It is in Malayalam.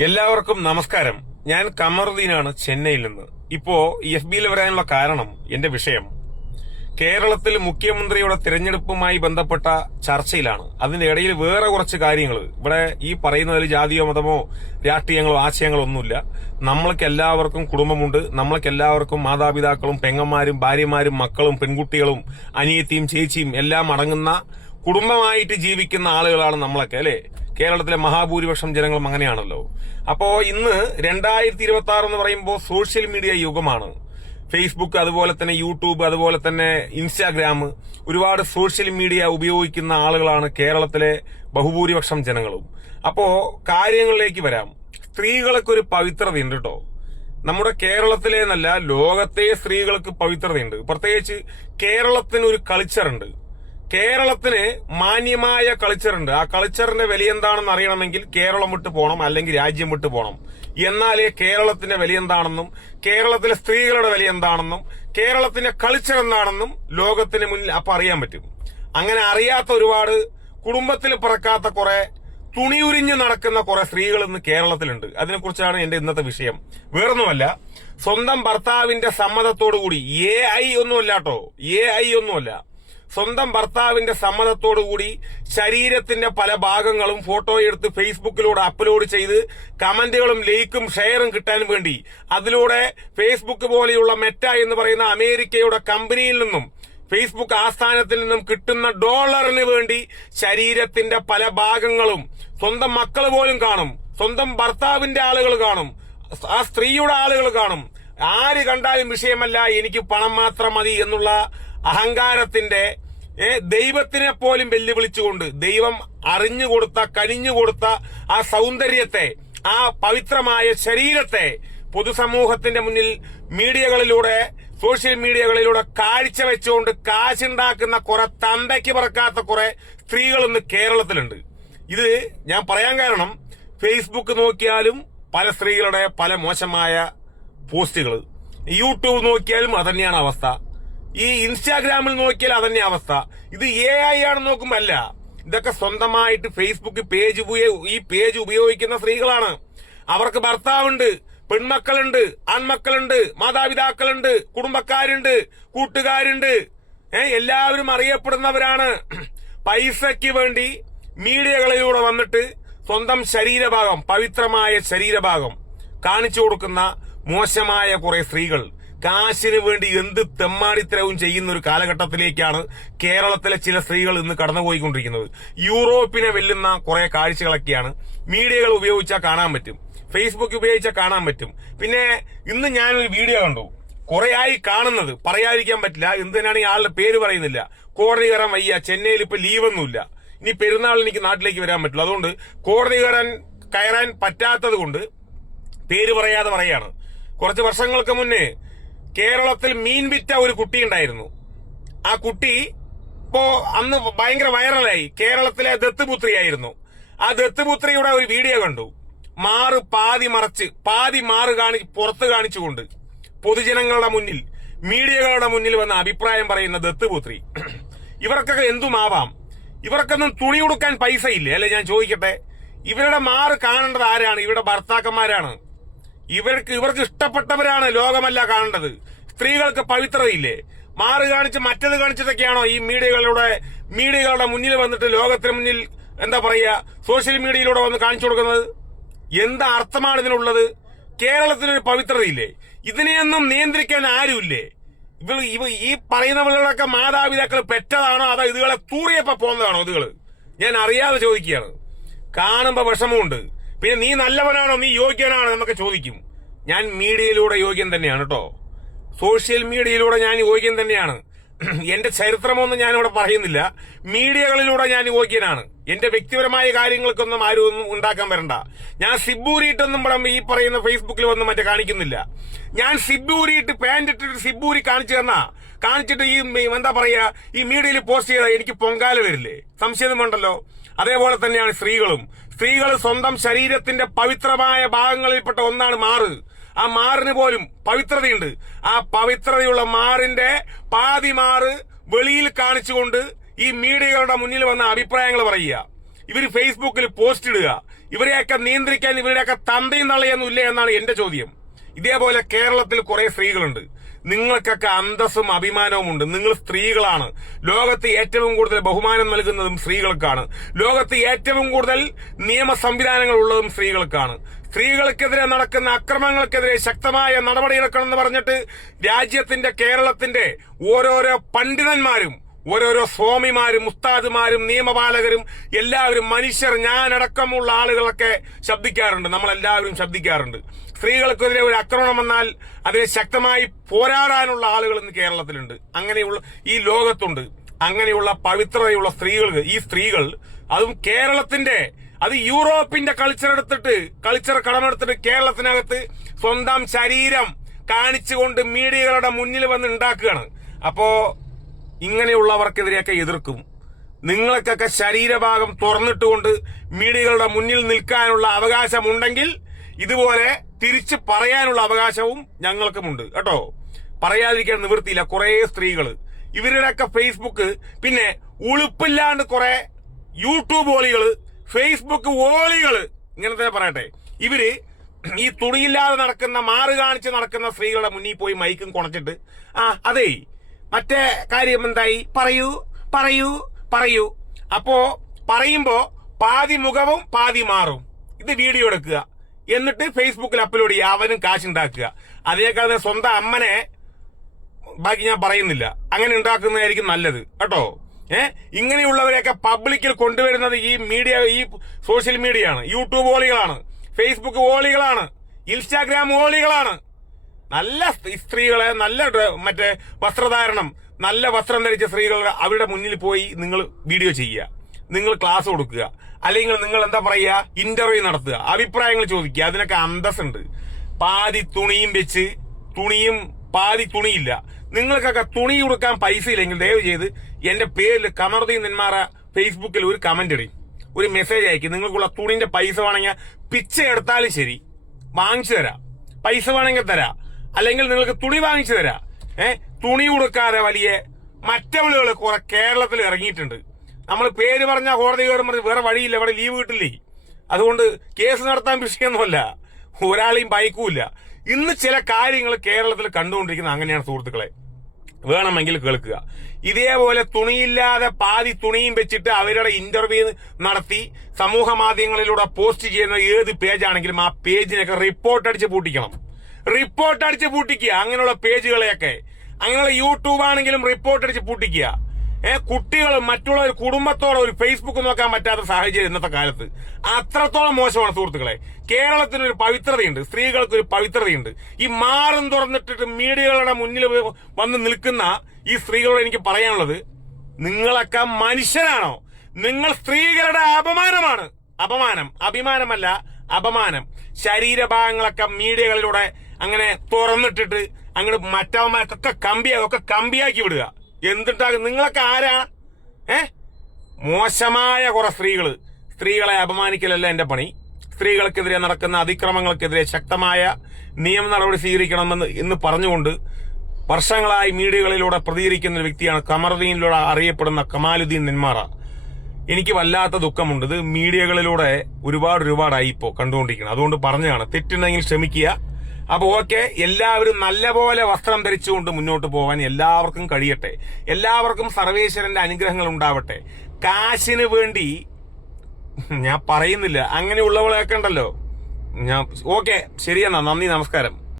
എല്ലാവർക്കും നമസ്കാരം. ഞാൻ കമറുദ്ദീനാണ്, ചെന്നൈയിൽ നിന്ന്. ഇപ്പോ FBയിൽ വരാനുള്ള കാരണം, എന്റെ വിഷയം കേരളത്തിൽ മുഖ്യമന്ത്രിയുടെ തിരഞ്ഞെടുപ്പുമായി ബന്ധപ്പെട്ട ചർച്ചയിലാണ്. അതിന്റെ ഇടയിൽ വേറെ കുറച്ച് കാര്യങ്ങൾ, ഇവിടെ ഈ പറയുന്നതിൽ ജാതിയോ മതമോ രാഷ്ട്രീയങ്ങളോ ആശയങ്ങളോ ഒന്നുമില്ല. നമ്മൾക്ക് എല്ലാവർക്കും കുടുംബമുണ്ട്. നമ്മൾക്ക് എല്ലാവർക്കും മാതാപിതാക്കളും പെങ്ങന്മാരും ഭാര്യമാരും മക്കളും പെൺകുട്ടികളും അനിയത്തിയും ചേച്ചിയും എല്ലാം അടങ്ങുന്ന കുടുംബമായിട്ട് ജീവിക്കുന്ന ആളുകളാണ് നമ്മളൊക്കെ, അല്ലെ? കേരളത്തിലെ മഹാഭൂരിപക്ഷം ജനങ്ങളും അങ്ങനെയാണല്ലോ. അപ്പോ ഇന്ന് 2026 എന്ന് പറയുമ്പോൾ സോഷ്യൽ മീഡിയ യുഗമാണ്. ഫേസ്ബുക്ക്, അതുപോലെ തന്നെ യൂട്യൂബ്, അതുപോലെ തന്നെ ഇൻസ്റ്റാഗ്രാം, ഒരുപാട് സോഷ്യൽ മീഡിയ ഉപയോഗിക്കുന്ന ആളുകളാണ് കേരളത്തിലെ ബഹുഭൂരിപക്ഷം ജനങ്ങളും. അപ്പോ കാര്യങ്ങളിലേക്ക് വരാം. സ്ത്രീകൾക്ക് ഒരു പവിത്രതയുണ്ട് കേട്ടോ. നമ്മുടെ കേരളത്തിലെ എന്നല്ല, ലോകത്തെ സ്ത്രീകൾക്ക് പവിത്രതയുണ്ട്. പ്രത്യേകിച്ച് കേരളത്തിന് ഒരു കൾച്ചറുണ്ട്. കേരളത്തിന് മാന്യമായ കൾച്ചറുണ്ട്. ആ കൾച്ചറിന്റെ വില എന്താണെന്ന് അറിയണമെങ്കിൽ കേരളം വിട്ട് പോകണം, അല്ലെങ്കിൽ രാജ്യം വിട്ട് പോകണം. എന്നാലേ കേരളത്തിന്റെ വില എന്താണെന്നും കേരളത്തിലെ സ്ത്രീകളുടെ വില എന്താണെന്നും കേരളത്തിന്റെ കൾച്ചർ എന്താണെന്നും ലോകത്തിന് മുന്നിൽ അപ്പൊ അറിയാൻ പറ്റും. അങ്ങനെ അറിയാത്ത ഒരുപാട്, കുടുംബത്തിൽ പിറക്കാത്ത കുറെ, തുണിയുരിഞ്ഞു നടക്കുന്ന കുറെ സ്ത്രീകൾ ഇന്ന് കേരളത്തിലുണ്ട്. അതിനെക്കുറിച്ചാണ് എന്റെ ഇന്നത്തെ വിഷയം. വേറൊന്നുമല്ല, സ്വന്തം ഭർത്താവിന്റെ സമ്മതത്തോടുകൂടി, AI ഒന്നുമല്ല കേട്ടോ, AI ഒന്നുമല്ല, സ്വന്തം ഭർത്താവിന്റെ സമ്മതത്തോടുകൂടി ശരീരത്തിന്റെ പല ഭാഗങ്ങളും ഫോട്ടോ എടുത്ത് ഫേസ്ബുക്കിലൂടെ അപ്ലോഡ് ചെയ്ത് കമന്റുകളും ലൈക്കും ഷെയറും കിട്ടാൻ വേണ്ടി, അതിലൂടെ ഫേസ്ബുക്ക് പോലെയുള്ള മെറ്റ എന്ന് പറയുന്ന അമേരിക്കയുടെ കമ്പനിയിൽ നിന്നും, ഫേസ്ബുക്ക് ആസ്ഥാനത്തിൽ നിന്നും കിട്ടുന്ന ഡോളറിന് വേണ്ടി ശരീരത്തിന്റെ പല ഭാഗങ്ങളും സ്വന്തം മക്കൾ പോലും കാണും, സ്വന്തം ഭർത്താവിന്റെ ആളുകൾ കാണും, ആ സ്ത്രീയുടെ ആളുകൾ കാണും. ആര് കണ്ടാലും വിഷയമല്ല, എനിക്ക് പണം മാത്രം മതി എന്നുള്ള അഹങ്കാരത്തിന്റെ, ദൈവത്തിനെ പോലും വെല്ലുവിളിച്ചുകൊണ്ട്, ദൈവം അറിഞ്ഞുകൊടുത്ത, കനിഞ്ഞുകൊടുത്ത ആ സൗന്ദര്യത്തെ, ആ പവിത്രമായ ശരീരത്തെ പൊതുസമൂഹത്തിന്റെ മുന്നിൽ മീഡിയകളിലൂടെ, സോഷ്യൽ മീഡിയകളിലൂടെ കാഴ്ചവെച്ചുകൊണ്ട് കാശുണ്ടാക്കുന്ന കുറെ തന്തയ്ക്ക് പറക്കാത്ത കുറെ സ്ത്രീകൾ ഇന്ന് കേരളത്തിലുണ്ട്. ഇത് ഞാൻ പറയാൻ കാരണം, ഫേസ്ബുക്ക് നോക്കിയാലും പല സ്ത്രീകളുടെ പല മോശമായ പോസ്റ്റുകൾ, യൂട്യൂബ് നോക്കിയാലും അതന്നെയാണ് അവസ്ഥ, ഈ ഇൻസ്റ്റാഗ്രാമിൽ നോക്കിയാൽ അതന്നെ അവസ്ഥ. ഇത് AI ആണെന്ന് നോക്കുമ്പോ അല്ല, ഇതൊക്കെ സ്വന്തമായിട്ട് ഫേസ്ബുക്ക് ഈ പേജ് ഉപയോഗിക്കുന്ന സ്ത്രീകളാണ്. അവർക്ക് ഭർത്താവുണ്ട്, പെൺമക്കളുണ്ട്, ആൺമക്കളുണ്ട്, മാതാപിതാക്കളുണ്ട്, കുടുംബക്കാരുണ്ട്, കൂട്ടുകാരുണ്ട്, എല്ലാവരും അറിയപ്പെടുന്നവരാണ്. പൈസയ്ക്ക് വേണ്ടി മീഡിയകളിലൂടെ വന്നിട്ട് സ്വന്തം ശരീരഭാഗം, പവിത്രമായ ശരീരഭാഗം കാണിച്ചു കൊടുക്കുന്ന മോശമായ കുറെ സ്ത്രീകൾ കാശിന് വേണ്ടി എന്ത് തെമ്മാടിത്തരവും ചെയ്യുന്ന ഒരു കാലഘട്ടത്തിലേക്കാണ് കേരളത്തിലെ ചില സ്ത്രീകൾ ഇന്ന് കടന്നുപോയിക്കൊണ്ടിരിക്കുന്നത്. യൂറോപ്പിനെ വെല്ലുന്ന കുറെ കാഴ്ചകളൊക്കെയാണ് മീഡിയകൾ ഉപയോഗിച്ചാൽ കാണാൻ പറ്റും, ഫേസ്ബുക്ക് ഉപയോഗിച്ചാൽ കാണാൻ പറ്റും. പിന്നെ ഇന്ന് ഞാനൊരു വീഡിയോ കണ്ടു, കുറെയായി കാണുന്നത്, പറയാതിരിക്കാൻ പറ്റില്ല. എന്തിനാണ് ഈ ആളുടെ പേര് പറയുന്നില്ല. കോടതി കയറാൻ വയ്യ, ചെന്നൈയിൽ ഇപ്പൊ ലീവൊന്നുമില്ല, ഇനി പെരുന്നാളിന് എനിക്ക് നാട്ടിലേക്ക് വരാൻ പറ്റില്ല, അതുകൊണ്ട് കോടതി കയറാൻ പറ്റാത്തത് കൊണ്ട് പേര് പറയാതെ പറയാണ്. കുറച്ച് വർഷങ്ങൾക്ക് മുന്നേ കേരളത്തിൽ മീൻ വിറ്റ ഒരു കുട്ടി ഉണ്ടായിരുന്നു. ആ കുട്ടി ഇപ്പോ അന്ന് ഭയങ്കര വൈറലായി. കേരളത്തിലെ ദത്തുപുത്രിയായിരുന്നു. ആ ദത്തുപുത്രിയുടെ ഒരു വീഡിയോ കണ്ടു. പാതി മറച്ച്, പാതി പുറത്ത് കാണിച്ചുകൊണ്ട് പൊതുജനങ്ങളുടെ മുന്നിൽ, മീഡിയകളുടെ മുന്നിൽ വന്ന അഭിപ്രായം പറയുന്ന ദത്തുപുത്രി. ഇവർക്കൊക്കെ എന്തുമാവാം, ഇവർക്കൊന്നും തുണി കൊടുക്കാൻ പൈസ ഇല്ലേ? അല്ലെ, ഞാൻ ചോദിക്കട്ടെ, ഇവരുടെ കാണേണ്ടത് ആരാണ്? ഇവരുടെ ഭർത്താക്കന്മാരാണ്. ഇവർക്ക് ഇഷ്ടപ്പെട്ടവരാണ് ലോകമല്ല കാണേണ്ടത്. സ്ത്രീകൾക്ക് പവിത്രതയില്ലേ? കാണിച്ച് മറ്റത് കാണിച്ചിട്ടൊക്കെയാണോ ഈ മീഡിയകളുടെ മുന്നിൽ വന്നിട്ട് ലോകത്തിന് മുന്നിൽ, എന്താ പറയാ, സോഷ്യൽ മീഡിയയിലൂടെ വന്ന് കാണിച്ചു കൊടുക്കുന്നത്? എന്താ അർത്ഥമാണ് ഇതിനുള്ളത്? കേരളത്തിനൊരു പവിത്രതയില്ലേ? ഇതിനെയൊന്നും നിയന്ത്രിക്കാൻ ആരുമില്ലേ? ഈ പറയുന്നവരുടെയൊക്കെ മാതാപിതാക്കൾ പെറ്റതാണോ, അതോ ഇതുകളെ തൂറിയപ്പോ പോന്നതാണോ ഇതുകള്? ഞാൻ അറിയാതെ ചോദിക്കുകയാണ്. കാണുമ്പോ വിഷമമുണ്ട്. പിന്നെ നീ നല്ലവനാണോ, നീ യോഗ്യനാണോ എന്നൊക്കെ ചോദിക്കും. ഞാൻ മീഡിയയിലൂടെ യോഗ്യൻ തന്നെയാണ് കേട്ടോ, സോഷ്യൽ മീഡിയയിലൂടെ ഞാൻ യോഗ്യൻ തന്നെയാണ്. എന്റെ ചരിത്രമൊന്നും ഞാനിവിടെ പറയുന്നില്ല. മീഡിയകളിലൂടെ ഞാൻ യോഗ്യനാണ്. എന്റെ വ്യക്തിപരമായ കാര്യങ്ങൾക്കൊന്നും ആരും ഒന്നും ഉണ്ടാക്കാൻ വരണ്ട. ഞാൻ സിബൂരിയിട്ടൊന്നും ഈ പറയുന്ന ഫേസ്ബുക്കിൽ വന്നും മറ്റേ കാണിക്കുന്നില്ല. ഞാൻ സിബൂരിയിട്ട് പാന്റ് ഇട്ടിട്ട് സിബൂരി കാണിച്ചിട്ട് ഈ എന്താ പറയാ, ഈ മീഡിയയിൽ പോസ്റ്റ് ചെയ്താൽ എനിക്ക് പൊങ്കാല വരില്ലേ? സംശയം വേണ്ടല്ലോ. അതേപോലെ തന്നെയാണ് സ്ത്രീകൾ സ്വന്തം ശരീരത്തിന്റെ പവിത്രമായ ഭാഗങ്ങളിൽപ്പെട്ട ഒന്നാണ് മാറ്. ആ മാറിന് പോലും പവിത്രതയുണ്ട്. ആ പവിത്രതയുള്ള മാറിന്റെ പാതി മാറ് വെളിയിൽ കാണിച്ചുകൊണ്ട് ഈ മീഡിയകളുടെ മുന്നിൽ വന്ന അഭിപ്രായങ്ങൾ പറയുക. ഇവർ ഫേസ്ബുക്കിൽ പോസ്റ്റ് ഇടുക. ഇവരെയൊക്കെ നിയന്ത്രിക്കാൻ ഇവരുടെയൊക്കെ തന്തയും തള്ളയൊന്നും ഇല്ലേ എന്നാണ് എന്റെ ചോദ്യം. ഇതേപോലെ കേരളത്തിൽ കുറെ സ്ത്രീകളുണ്ട്. നിങ്ങൾക്കൊക്കെ അന്തസ്സും അഭിമാനവും ഉണ്ട്. നിങ്ങൾ സ്ത്രീകളാണ്. ലോകത്ത് ഏറ്റവും കൂടുതൽ ബഹുമാനം നൽകുന്നതും സ്ത്രീകൾക്കാണ്. ലോകത്ത് ഏറ്റവും കൂടുതൽ നിയമ സംവിധാനങ്ങൾ ഉള്ളതും സ്ത്രീകൾക്കാണ്. സ്ത്രീകൾക്കെതിരെ നടക്കുന്ന അക്രമങ്ങൾക്കെതിരെ ശക്തമായ നടപടിയെടുക്കണമെന്ന് പറഞ്ഞിട്ട് രാജ്യത്തിന്റെ കേരളത്തിന്റെ ഓരോരോ പണ്ഡിതന്മാരും ഓരോരോ സ്വാമിമാരും ഉസ്താദുമാരും നിയമപാലകരും എല്ലാവരും മനുഷ്യർ ഞാനടക്കമുള്ള ആളുകളൊക്കെ ശബ്ദിക്കാറുണ്ട്. നമ്മളെല്ലാവരും ശബ്ദിക്കാറുണ്ട്. സ്ത്രീകൾക്കെതിരെ ഒരു ആക്രമണം വന്നാൽ അതിനെ ശക്തമായി പോരാടാനുള്ള ആളുകൾ ഇന്ന് കേരളത്തിലുണ്ട്. അങ്ങനെയുള്ള ഈ ലോകത്തുണ്ട്. അങ്ങനെയുള്ള പവിത്രതയുള്ള സ്ത്രീകൾക്ക് ഈ സ്ത്രീകൾ അതും കേരളത്തിന്റെ അത് യൂറോപ്പിന്റെ കൾച്ചർ കടമെടുത്തിട്ട് കേരളത്തിനകത്ത് സ്വന്തം ശരീരം കാണിച്ചുകൊണ്ട് മീഡിയകളുടെ മുന്നിൽ വന്ന് ഉണ്ടാക്കുകയാണ്. അപ്പോ ഇങ്ങനെയുള്ളവർക്കെതിരെയൊക്കെ എതിർക്കും. നിങ്ങൾക്കൊക്കെ ശരീരഭാഗം തുറന്നിട്ടുകൊണ്ട് മീഡിയകളുടെ മുന്നിൽ നിൽക്കാനുള്ള അവകാശമുണ്ടെങ്കിൽ ഇതുപോലെ തിരിച്ച് പറയാനുള്ള അവകാശവും ഞങ്ങൾക്കുമുണ്ട് കേട്ടോ. പറയാതിരിക്കാൻ നിവൃത്തിയില്ല. കുറെ സ്ത്രീകള് ഇവരുടെയൊക്കെ ഫേസ്ബുക്ക്, പിന്നെ ഉളുപ്പില്ലാണ്ട് കുറെ യൂട്യൂബ് ഓളികള്, ഫേസ്ബുക്ക് ഓളികള്, ഇങ്ങനെ തന്നെ പറയട്ടെ. ഇവര് ഈ തുണിയില്ലാതെ നടക്കുന്ന മാറ് കാണിച്ച് നടക്കുന്ന സ്ത്രീകളുടെ മുന്നിൽ പോയി മൈക്കും കുണച്ചിട്ട് അതേ മറ്റേ കാര്യം എന്തായി പറയൂ പറയൂ പറയൂ. അപ്പോ പറയുമ്പോ പാതി മുഖവും പാതി മാറും. ഇത് വീഡിയോ എടുക്കുക, എന്നിട്ട് ഫേസ്ബുക്കിൽ അപ്ലോഡ് ചെയ്യുക, അവനും കാശുണ്ടാക്കുക. അതേക്കാൾ സ്വന്തം അമ്മനെ ബാക്കി ഞാൻ പറയുന്നില്ല, അങ്ങനെ ഉണ്ടാക്കുന്നതായിരിക്കും നല്ലത് കേട്ടോ. ഇങ്ങനെയുള്ളവരെയൊക്കെ പബ്ലിക്കിൽ കൊണ്ടുവരുന്നത് ഈ മീഡിയ, ഈ സോഷ്യൽ മീഡിയയാണ്. യൂട്യൂബ് ഓളികളാണ്, ഫേസ്ബുക്ക് ഓളികളാണ്, ഇൻസ്റ്റാഗ്രാം ഓളികളാണ്. നല്ല സ്ത്രീകളെ, നല്ല മറ്റേ വസ്ത്രധാരണം, നല്ല വസ്ത്രം ധരിച്ച സ്ത്രീകൾ അവരുടെ മുന്നിൽ പോയി നിങ്ങൾ വീഡിയോ ചെയ്യുക, നിങ്ങൾ ക്ലാസ് കൊടുക്കുക, അല്ലെങ്കിൽ നിങ്ങൾ എന്താ പറയുക, ഇന്റർവ്യൂ നടത്തുക, അഭിപ്രായങ്ങൾ ചോദിക്കുക. അതിനൊക്കെ അന്തസ്സുണ്ട്. പാതി തുണിയും വെച്ച് തുണിയും പാതി തുണിയില്ല. നിങ്ങൾക്കൊക്കെ തുണി കൊടുക്കാൻ പൈസ ഇല്ലെങ്കിൽ ദയവ് ചെയ്ത് എന്റെ പേരിൽ കമറുദ്ദീൻ നെന്മാറ ഫേസ്ബുക്കിൽ ഒരു കമന്റ് ഇടും, ഒരു മെസ്സേജ് അയക്കും. നിങ്ങൾക്കുള്ള തുണിന്റെ പൈസ വേണമെങ്കിൽ പിച്ച എടുത്താലും ശരി വാങ്ങിച്ചു തരാം, പൈസ വേണമെങ്കിൽ തരാം, അല്ലെങ്കിൽ നിങ്ങൾക്ക് തുണി വാങ്ങിച്ചു തരാം. തുണി കൊടുക്കാതെ വലിയ മറ്റവളുകൾ കുറെ കേരളത്തിൽ ഇറങ്ങിയിട്ടുണ്ട്. നമ്മൾ പേര് പറഞ്ഞാൽ കോടതി കയറുമ്പോൾ വേറെ വഴിയില്ല, ഇവിടെ ലീവ് കിട്ടില്ലേ. അതുകൊണ്ട് കേസ് നടത്താൻ വിഷയമൊന്നുമല്ല, ഒരാളെയും ഭയക്കൂല. ഇന്ന് ചില കാര്യങ്ങൾ കേരളത്തിൽ കണ്ടുകൊണ്ടിരിക്കുന്നത് അങ്ങനെയാണ് സുഹൃത്തുക്കളെ. വേണമെങ്കിൽ കേൾക്കുക. ഇതേപോലെ തുണിയില്ലാതെ പാതി തുണിയും വെച്ചിട്ട് അവരുടെ ഇന്റർവ്യൂ നടത്തി സമൂഹ മാധ്യമങ്ങളിലൂടെ പോസ്റ്റ് ചെയ്യുന്ന ഏത് പേജാണെങ്കിലും ആ പേജിനൊക്കെ റിപ്പോർട്ട് അടിച്ച് പൂട്ടിക്കുക. അങ്ങനെയുള്ള പേജുകളെയൊക്കെ, അങ്ങനെയുള്ള യൂട്യൂബ് ആണെങ്കിലും റിപ്പോർട്ട് അടിച്ച് പൂട്ടിക്കുക. കുട്ടികൾ മറ്റുള്ള ഒരു കുടുംബത്തോടെ ഒരു ഫേസ്ബുക്ക് നോക്കാൻ പറ്റാത്ത സാഹചര്യം ഇന്നത്തെ കാലത്ത് അത്രത്തോളം മോശമാണ് സുഹൃത്തുക്കളെ. കേരളത്തിനൊരു പവിത്രതയുണ്ട്, സ്ത്രീകൾക്കൊരു പവിത്രതയുണ്ട്. ഈ മാറും തുറന്നിട്ടിട്ട് മീഡിയകളുടെ മുന്നിൽ വന്ന് നിൽക്കുന്ന ഈ സ്ത്രീകളോട് എനിക്ക് പറയാനുള്ളത്, നിങ്ങളൊക്കെ മനുഷ്യരാണോ? നിങ്ങൾ സ്ത്രീകളുടെ അപമാനമാണ്. അഭിമാനമല്ല, അപമാനം. ശരീരഭാഗങ്ങളൊക്കെ മീഡിയകളിലൂടെ അങ്ങനെ തുറന്നിട്ടിട്ട് അങ്ങോട്ട് മറ്റവന്മാർക്കൊക്കെ കമ്പിയാക്കി വിടുക. എന്തിട്ടാകും? നിങ്ങളൊക്കെ ആരാ? മോശമായ കുറെ സ്ത്രീകളെ അപമാനിക്കലല്ല എന്റെ പണി. സ്ത്രീകൾക്കെതിരെ നടക്കുന്ന അതിക്രമങ്ങൾക്കെതിരെ ശക്തമായ നിയമ നടപടി സ്വീകരിക്കണമെന്ന് ഇന്ന് പറഞ്ഞുകൊണ്ട് വർഷങ്ങളായി മീഡിയകളിലൂടെ പ്രതികരിക്കുന്ന ഒരു വ്യക്തിയാണ് കമറുദ്ദീനിലൂടെ അറിയപ്പെടുന്ന കമാലുദ്ദീൻ നെന്മാറ. എനിക്ക് വല്ലാത്ത ദുഃഖമുണ്ട്. ഇത് മീഡിയകളിലൂടെ ഒരുപാടായി ഇപ്പോ കണ്ടുകൊണ്ടിരിക്കണം. അതുകൊണ്ട് പറഞ്ഞതാണ്, തെറ്റുണ്ടെങ്കിൽ ക്ഷമിക്കുക. അപ്പൊ ഓക്കെ, എല്ലാവരും നല്ലപോലെ വസ്ത്രം ധരിച്ചുകൊണ്ട് മുന്നോട്ട് പോകാൻ എല്ലാവർക്കും കഴിയട്ടെ. എല്ലാവർക്കും സർവേശ്വരന്റെ അനുഗ്രഹങ്ങൾ ഉണ്ടാവട്ടെ. കാശിന് വേണ്ടി ഞാൻ പറയുന്നില്ല, അങ്ങനെയുള്ളവളെയൊക്കെ ഉണ്ടല്ലോ. ഓക്കെ, ശരിയെന്നാ, നന്ദി, നമസ്കാരം.